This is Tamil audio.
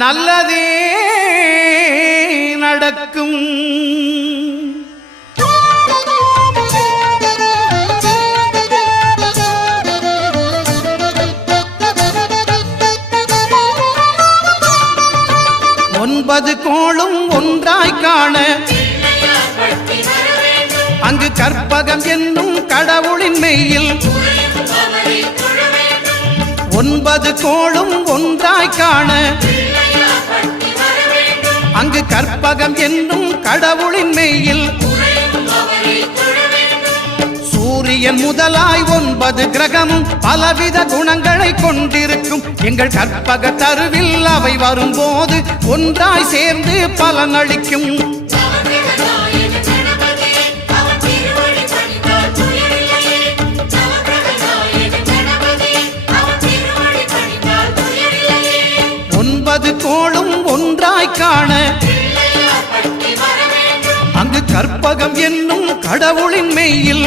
நல்லதே நடக்கும். ஒன்பது கோளும் ஒன்றாய் காண அங்கு கற்பகம் என்னும் கடவுளின் மெய்யில் ஒன்பது கோளும் ஒன்றாய் காண அங்கு கற்பகம் என்னும் கடவுளின் மெய்யில் சூரியன் முதலாய் 9 கிரகமும் பலவித குணங்களை கொண்டிருக்கும். எங்கள் கற்பக தருவில் அவை வரும்போது ஒன்றாய் சேர்ந்து பலனளிக்கும். ஒன்பது கோளும் ஒன்றாய் காண அங்கு கற்பகம் என்னும் கடவுளின் மெய்யில்